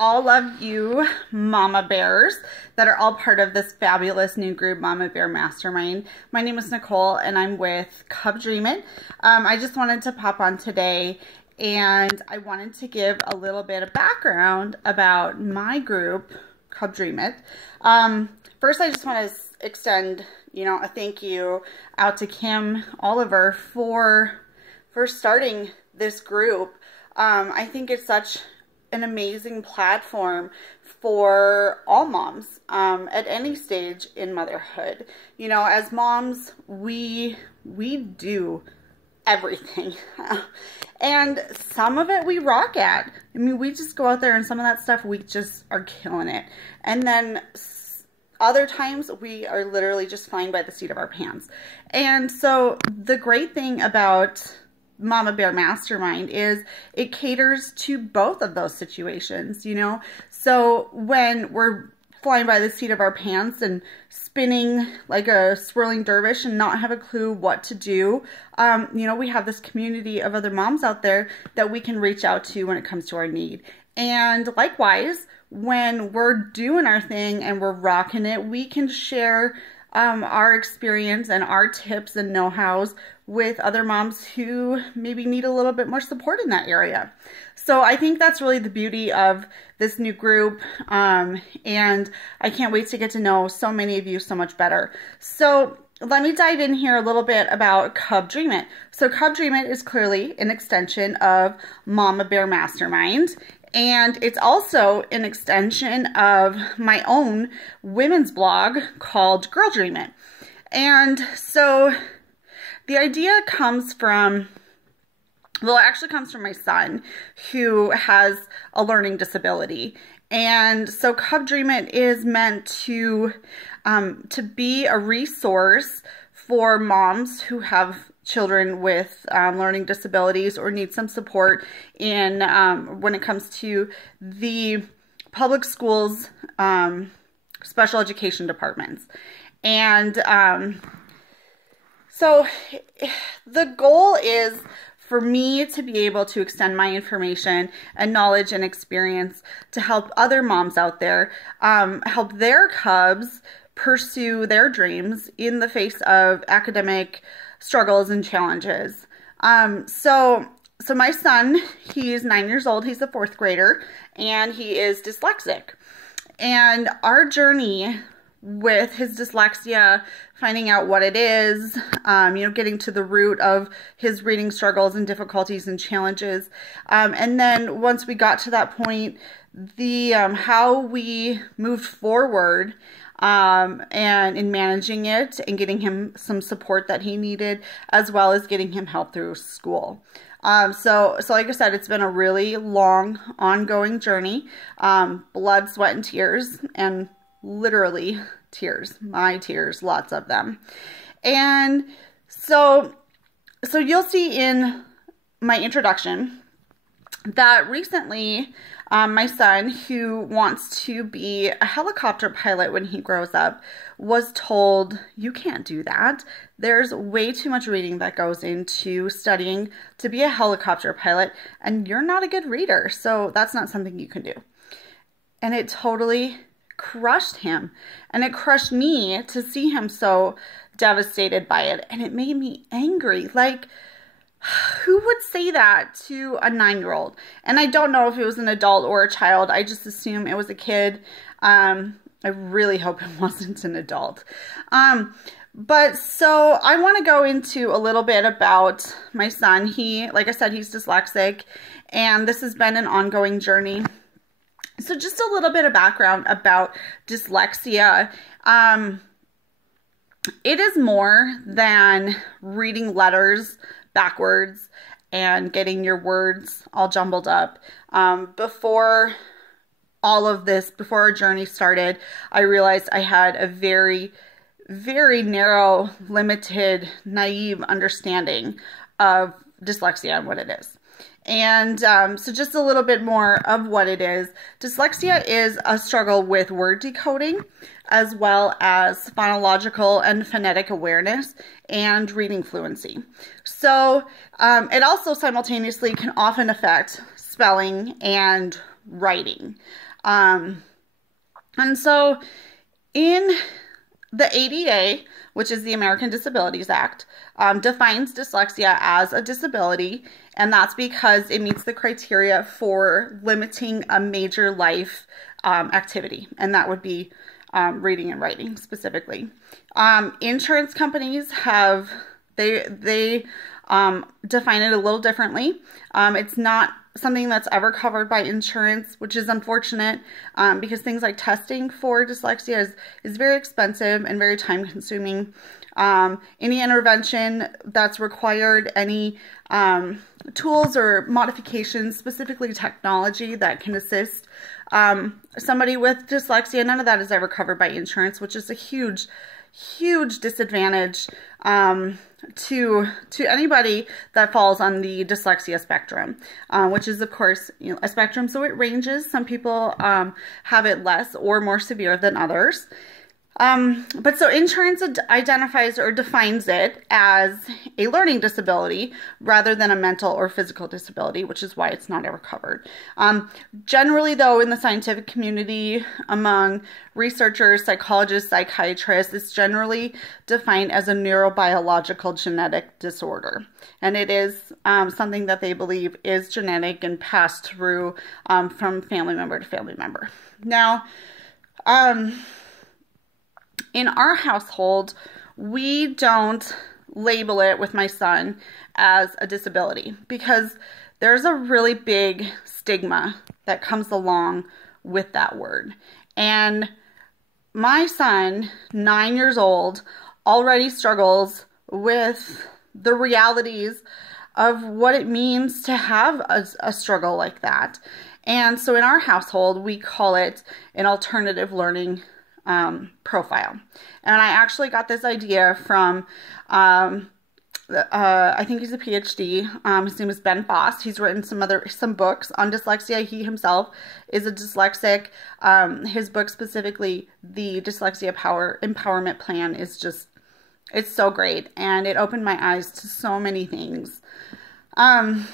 all of you mama bears that are all part of this fabulous new group, Mama Bear Mastermind. My name is Nicole and I'm with Cub Dream It. I just wanted to pop on today and I wanted to give a little bit of background about my group, Cub Dream It. First, I just want to extend, a thank you out to Kim Oliver for starting this group. I think it's such an amazing platform for all moms at any stage in motherhood. As moms, we do everything. And some of it we rock at. I mean, we just go out there and some of that stuff we just are killing it. And then other times we are literally just flying by the seat of our pants. And so the great thing about Mama Bear Mastermind is it caters to both of those situations, So when we're flying by the seat of our pants and spinning like a swirling dervish and not have a clue what to do, we have this community of other moms out there that we can reach out to when it comes to our need. And likewise, when we're doing our thing and we're rocking it, we can share our experience and our tips and know-hows with other moms who maybe need a little bit more support in that area. So I think that's really the beauty of this new group, and I can't wait to get to know so many of you so much better. So let me dive in here a little bit about Cub Dream It. So Cub Dream It is clearly an extension of Mama Bear Mastermind. And it's also an extension of my own women's blog called Girl Dream It. And so the idea comes from, well, it actually comes from my son who has a learning disability. And so Cub Dream It is meant to be a resource for moms who have children with learning disabilities or need some support in when it comes to the public schools special education departments. And so the goal is for me to be able to extend my information and knowledge and experience to help other moms out there help their cubs pursue their dreams in the face of academic struggles and challenges. So my son, he's 9 years old, he's a fourth grader, and he is dyslexic. And our journey with his dyslexia, finding out what it is, getting to the root of his reading struggles and difficulties and challenges. And then once we got to that point, the how we moved forward and in managing it and getting him some support that he needed, as well as getting him help through school. So like I said, it's been a really long, ongoing journey, blood, sweat, and tears, and literally tears, my tears, lots of them. And so you'll see in my introduction that recently my son, who wants to be a helicopter pilot when he grows up, was told, you can't do that. There's way too much reading that goes into studying to be a helicopter pilot, and you're not a good reader, so that's not something you can do. And it totally crushed him, and it crushed me to see him so devastated by it, and it made me angry. Like, who would say that to a 9-year-old? And I don't know if it was an adult or a child. I just assume it was a kid. I really hope it wasn't an adult. But so I want to go into a little bit about my son. Like I said, he's dyslexic, and this has been an ongoing journey. So just a little bit of background about dyslexia. It is more than reading letters backwards and getting your words all jumbled up. Before all of this, before our journey started, I realized I had a very, very narrow, limited, naive understanding of dyslexia and what it is. And so just a little bit more of what it is. Dyslexia is a struggle with word decoding, as well as phonological and phonetic awareness and reading fluency. So it also simultaneously can often affect spelling and writing. And so in the ADA, which is the American Disabilities Act, defines dyslexia as a disability, and that's because it meets the criteria for limiting a major life activity, and that would be reading and writing specifically. Insurance companies have, they define it a little differently. It's not something that's ever covered by insurance, which is unfortunate because things like testing for dyslexia is very expensive and very time consuming. Any intervention that's required, any tools or modifications, specifically technology that can assist somebody with dyslexia, none of that is ever covered by insurance, which is a huge disadvantage to anybody that falls on the dyslexia spectrum, which is of course a spectrum, so it ranges. Some people have it less or more severe than others. But so insurance identifies or defines it as a learning disability rather than a mental or physical disability, which is why it's not ever covered. Generally, though, in the scientific community, among researchers, psychologists, psychiatrists, it's generally defined as a neurobiological genetic disorder. And it is something that they believe is genetic and passed through from family member to family member. Now, in our household, we don't label it with my son as a disability because there's a really big stigma that comes along with that word. And my son, 9 years old, already struggles with the realities of what it means to have a struggle like that. And so in our household, we call it an alternative learning profile. And I actually got this idea from, I think he's a PhD. His name is Ben Foss. He's written some books on dyslexia. He himself is a dyslexic. His book specifically, the Dyslexia Empowerment Plan, is just, it's so great. And it opened my eyes to so many things. And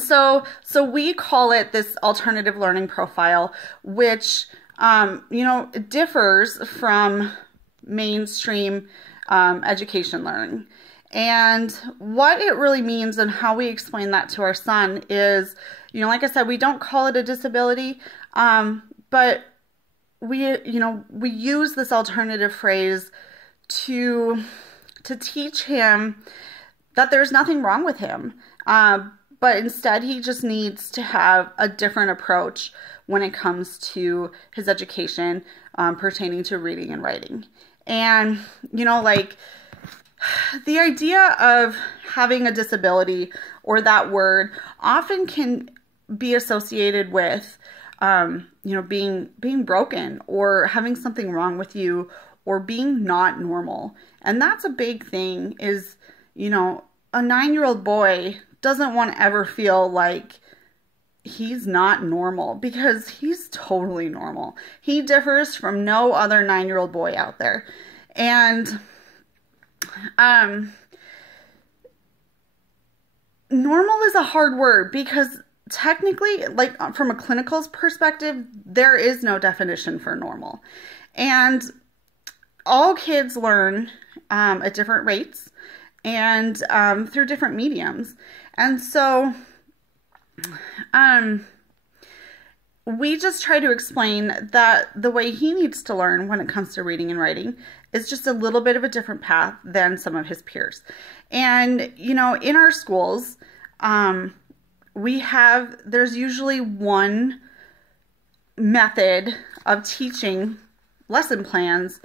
so we call it this alternative learning profile, which it differs from mainstream education learning. And what it really means and how we explain that to our son is, like I said, we don't call it a disability, but we use this alternative phrase to teach him that there's nothing wrong with him. But instead, he just needs to have a different approach when it comes to his education pertaining to reading and writing. And, the idea of having a disability or that word often can be associated with, being broken or having something wrong with you or being not normal. And that's a big thing is, a 9-year-old boy doesn't want to ever feel like he's not normal because he's totally normal. He differs from no other 9-year-old boy out there. And normal is a hard word because technically, from a clinical perspective, there is no definition for normal. And all kids learn at different rates and through different mediums. And so we just try to explain that the way he needs to learn when it comes to reading and writing is just a little bit of a different path than some of his peers. And, in our schools, there's usually one method of teaching lesson plans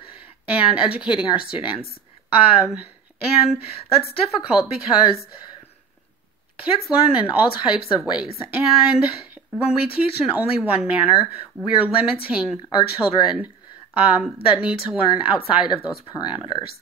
and educating our students. And that's difficult because kids learn in all types of ways. And when we teach in only one manner, we're limiting our children that need to learn outside of those parameters.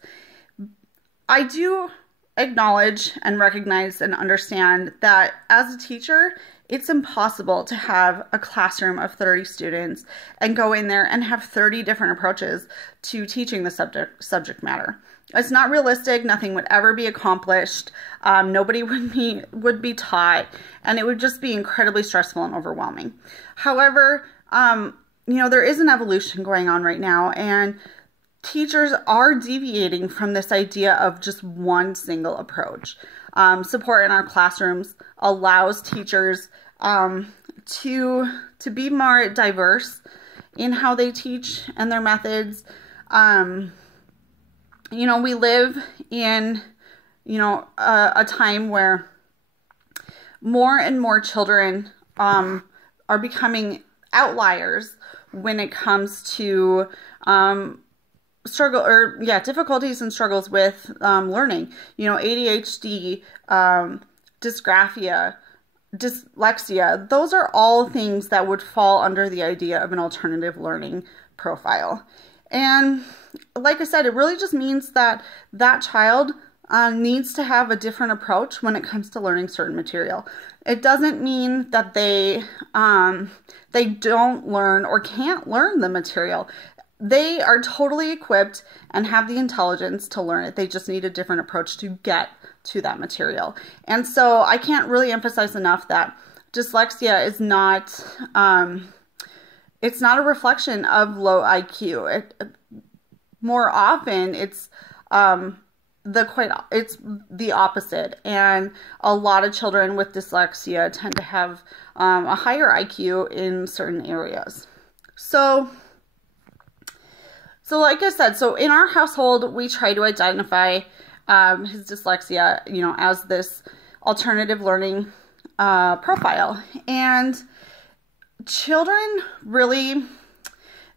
I do acknowledge and recognize and understand that as a teacher, it's impossible to have a classroom of 30 students and go in there and have 30 different approaches to teaching the subject matter. It's not realistic. Nothing would ever be accomplished. Nobody would be taught, and it would just be incredibly stressful and overwhelming. However, there is an evolution going on right now, and teachers are deviating from this idea of just one single approach. Support in our classrooms allows teachers to be more diverse in how they teach and their methods. We live in, a time where more and more children are becoming outliers when it comes to difficulties and struggles with learning. ADHD, dysgraphia, dyslexia, those are all things that would fall under the idea of an alternative learning profile. And like I said, it really just means that that child needs to have a different approach when it comes to learning certain material. It doesn't mean that they don't learn or can't learn the material. They are totally equipped and have the intelligence to learn it. They just need a different approach to get to that material. And so I can't really emphasize enough that dyslexia is not, it's not a reflection of low IQ. More often it's the opposite. And a lot of children with dyslexia tend to have a higher IQ in certain areas. So like I said, so in our household, we try to identify his dyslexia, as this alternative learning profile. And children really,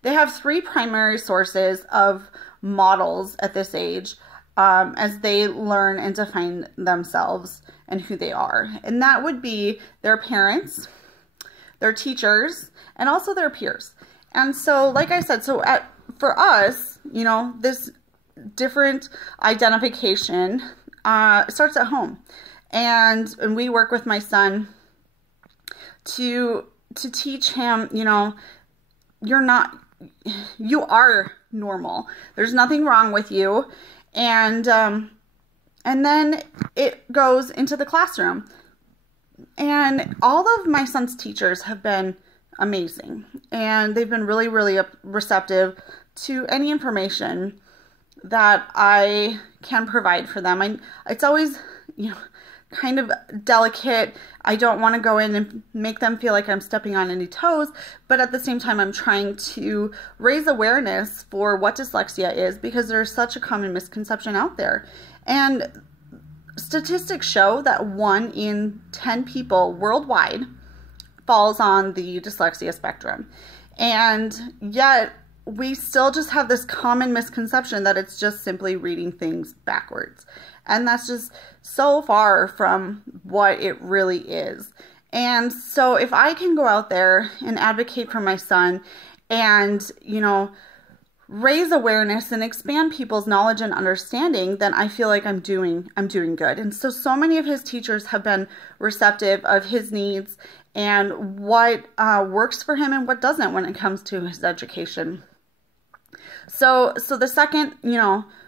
they have three primary sources of models at this age as they learn and define themselves and who they are. And that would be their parents, their teachers, and also their peers. And so, like I said, for us, this different identification starts at home. And we work with my son to teach him, you are normal. There's nothing wrong with you. And then it goes into the classroom. And all of my son's teachers have been amazing. And they've been really, really receptive to any information that I can provide for them. It's always, kind of delicate. I don't want to go in and make them feel like I'm stepping on any toes, but at the same time, I'm trying to raise awareness for what dyslexia is, because there's such a common misconception out there. And statistics show that 1 in 10 people worldwide falls on the dyslexia spectrum. And yet, we still just have this common misconception that it's just simply reading things backwards. And that's just so far from what it really is. And so if I can go out there and advocate for my son and, raise awareness and expand people's knowledge and understanding, then I feel like I'm doing good. And so many of his teachers have been receptive of his needs and what works for him and what doesn't when it comes to his education. So the second,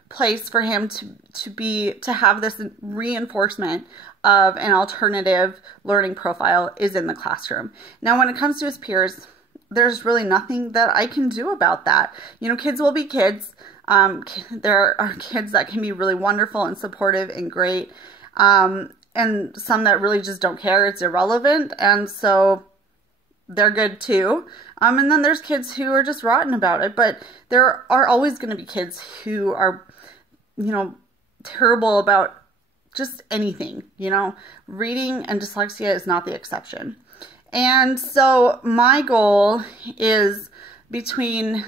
place for him to have this reinforcement of an alternative learning profile is in the classroom. Now, when it comes to his peers, there's really nothing that I can do about that. Kids will be kids. There are kids that can be really wonderful and supportive and great. And some that really just don't care. It's irrelevant. And so they're good too. And then there's kids who are just rotten about it. But there are always going to be kids who are, terrible about just anything. Reading and dyslexia is not the exception. And so my goal is between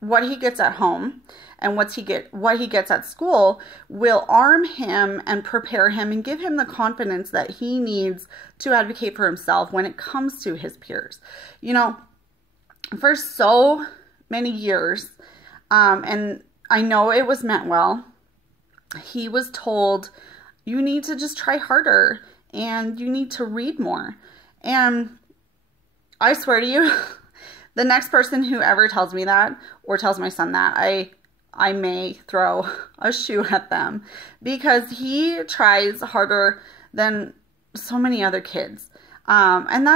what he gets at home and what he gets at school will arm him and prepare him and give him the confidence that he needs to advocate for himself when it comes to his peers. For so many years, and I know it was meant well, he was told, you need to just try harder and you need to read more. And I swear to you, the next person who ever tells me that or tells my son that, I may throw a shoe at them because he tries harder than so many other kids. And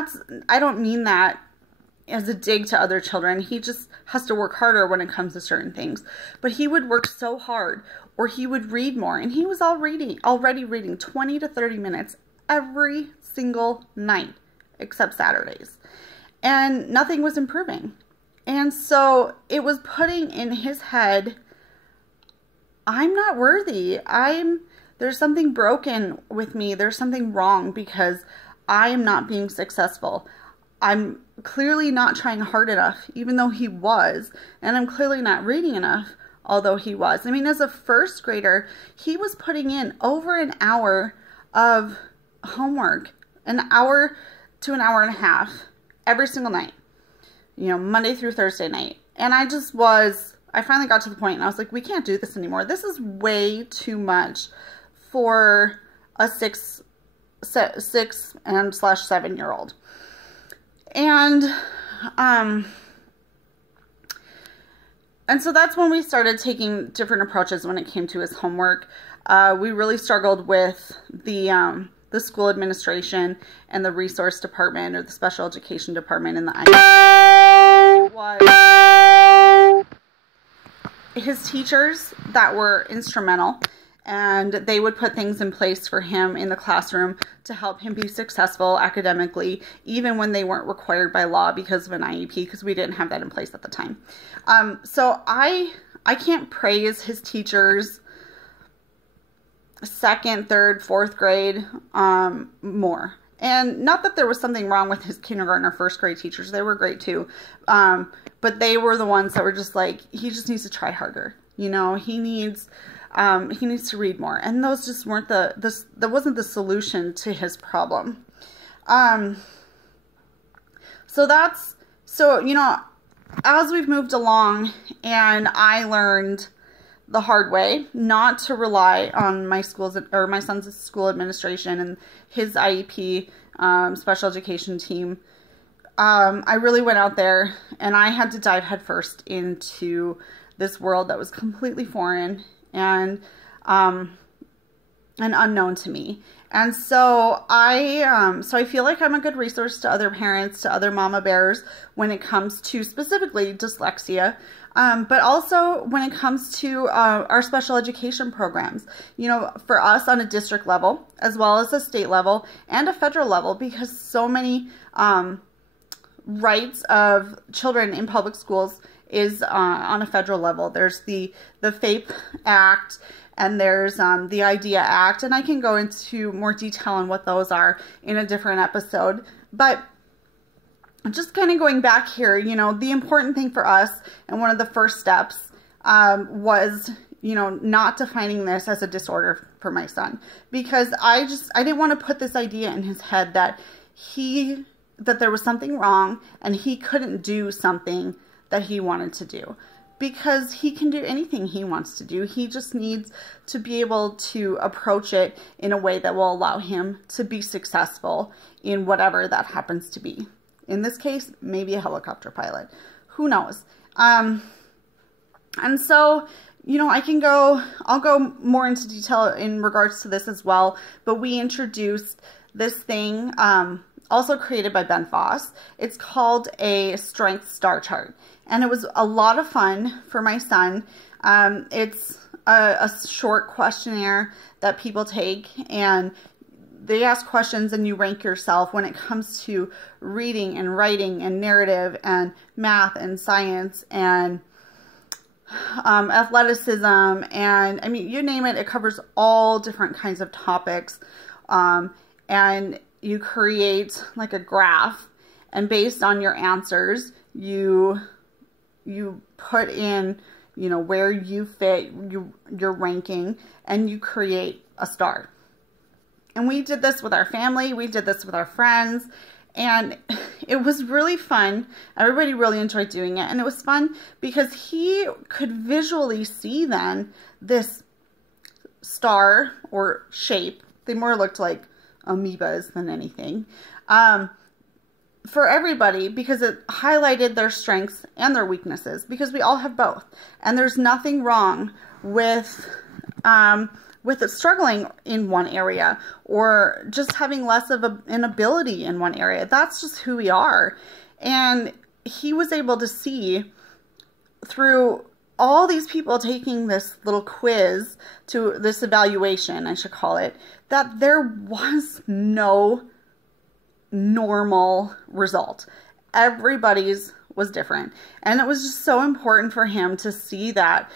I don't mean that as a dig to other children. He just has to work harder when it comes to certain things. But he would work so hard, or he would read more. And he was already reading 20 to 30 minutes every single night, except Saturdays. And nothing was improving. And so it was putting in his head, I'm not worthy. There's something broken with me. There's something wrong because I am not being successful. I'm clearly not trying hard enough, even though he was. And I'm clearly not reading enough, although he was. I mean, as a first grader, he was putting in over an hour of homework, an hour to an hour and a half every single night, Monday through Thursday night. And I finally got to the point and I was like, we can't do this anymore. This is way too much for a 6 and / 7-year-old. And so that's when we started taking different approaches when it came to his homework. We really struggled with the school administration and the resource department, or the special education department in the IEP. It was his teachers that were instrumental, and they would put things in place for him in the classroom to help him be successful academically, even when they weren't required by law because of an IEP, because we didn't have that in place at the time. So I can't praise his teachers 2nd, 3rd, 4th grade more. And not that there was something wrong with his kindergarten or 1st grade teachers. They were great too. But they were the ones that were just like, he just needs to try harder. He needs to read more. And those just weren't that wasn't the solution to his problem. As we've moved along, and I learned the hard way not to rely on my son's school administration and his IEP special education team. I really went out there and I had to dive headfirst into this world that was completely foreign and unknown to me. And so I feel like I'm a good resource to other parents, to other mama bears when it comes to specifically dyslexia, but also when it comes to our special education programs, for us on a district level, as well as a state level and a federal level, because so many rights of children in public schools is on a federal level. There's the FAPE Act, and there's the IDEA Act, and I can go into more detail on what those are in a different episode. But just kind of going back here, the important thing for us, and one of the first steps was, not defining this as a disorder for my son, because I didn't want to put this idea in his head that there was something wrong and he couldn't do something that he wanted to do. Because he can do anything he wants to do. He just needs to be able to approach it in a way that will allow him to be successful in whatever that happens to be. In this case, maybe a helicopter pilot. Who knows? And so, I'll go more into detail in regards to this as well. But we introduced this thing, also created by Ben Foss. It's called a strength star chart. And it was a lot of fun for my son. It's a short questionnaire that people take, and they ask questions and you rank yourself when it comes to reading and writing and narrative and math and science and athleticism. And I mean, you name it, it covers all different kinds of topics. And you create like a graph, and based on your answers, you put in, where you fit your ranking, and you create a star. And we did this with our family. We did this with our friends. And it was really fun. Everybody really enjoyed doing it. And it was fun because he could visually see then this star or shape. They more looked like amoebas than anything. for everybody, because it highlighted their strengths and their weaknesses, because we all have both. And there's nothing wrong with struggling in one area or just having less of an ability in one area. That's just who we are. And he was able to see through all these people taking this little quiz, to this evaluation, I should call it, that there was no normal result. Everybody's was different. And it was just so important for him to see that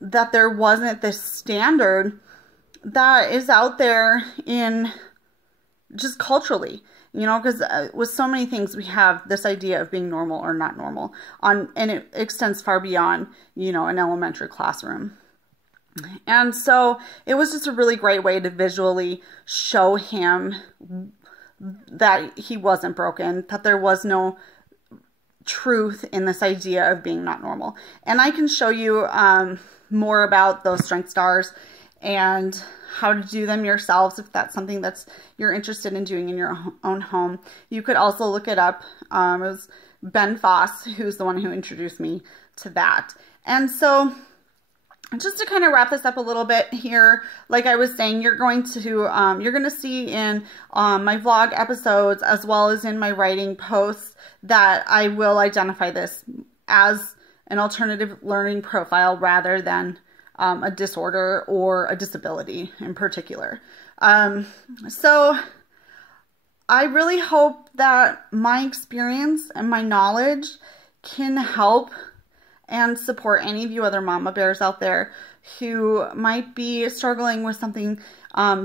there wasn't this standard that is out there in just culturally, you know, because with so many things we have this idea of being normal or not normal and it extends far beyond, you know, an elementary classroom. And so it was just a really great way to visually show him that he wasn't broken, that there was no truth in this idea of being not normal. And I can show you more about those strength stars and how to do them yourselves if that's something that's you're interested in doing in your own home. You could also look it up. It was Ben Foss, who's the one who introduced me to that. And so just to kind of wrap this up a little bit here, like I was saying, you're going to see in my vlog episodes as well as in my writing posts that I will identify this as an alternative learning profile rather than a disorder or a disability in particular. So I really hope that my experience and my knowledge can help and support any of you other mama bears out there who might be struggling with something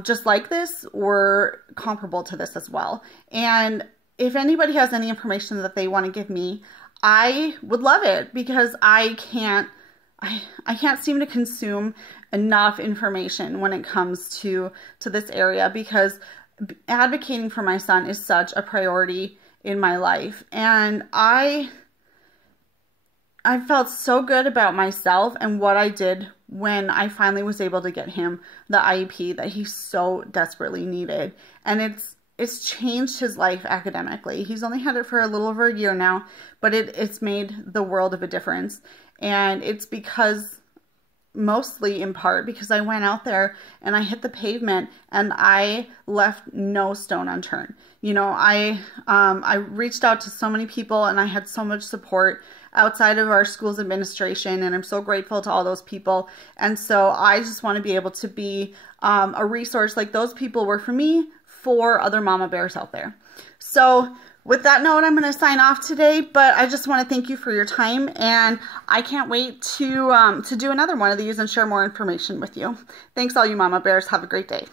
just like this or comparable to this as well. And if anybody has any information that they want to give me, I would love it, because I can't seem to consume enough information when it comes to this area, because advocating for my son is such a priority in my life. And I felt so good about myself and what I did when I finally was able to get him the IEP that he so desperately needed. And it's changed his life academically. He's only had it for a little over a year now, but it's made the world of a difference. And it's mostly in part because I went out there and I hit the pavement and I left no stone unturned. You know, I reached out to so many people and I had so much support outside of our school's administration, and I'm so grateful to all those people. And so I just want to be able to be a resource like those people were for me, for other mama bears out there. So with that note, I'm going to sign off today, but I just want to thank you for your time, and I can't wait to do another one of these and share more information with you. Thanks all you mama bears. Have a great day.